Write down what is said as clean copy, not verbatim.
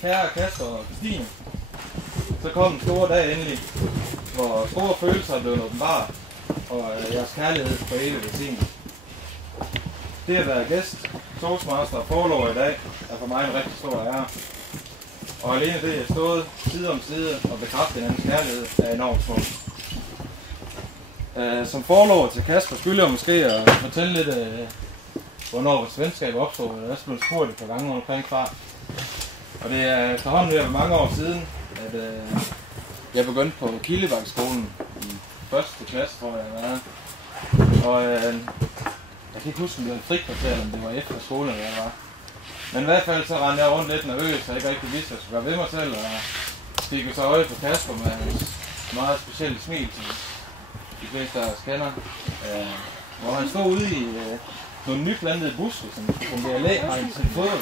Kære Kasper og Christine, så kom den store dag endelig, hvor store følelser er blevet åbenbart, og jeres kærlighed på evig velsignet. Det at være gæst, toastmaster og forlover i dag, er for mig en rigtig stor ære. Og alene det, at jeg stået side om side og bekræftet hinandens kærlighed, er enormt smukt. Som forlover til Kasper skylder jeg måske at fortælle lidt, hvornår vores venskab opstod. Jeg er også blevet spurgt et par gange omkring far. Og det er efterhånden ved at være mange år siden, at jeg begyndte på Kildebakkeskolen i 1. klasse, tror jeg. Og jeg kan ikke huske, om det var en frikvarter, eller om det var efter skolen, jeg var. Men i hvert fald så rendte jeg rundt lidt nervøs, og ikke rigtig vidste, hvad jeg skulle gøre ved mig selv. Og fik jo så øje på Kasper med hans meget specielle smil, som de fleste af os kender. Hvor han stod ude i nogle nyplantede buske, som skulle fungere læhegn til fodbold.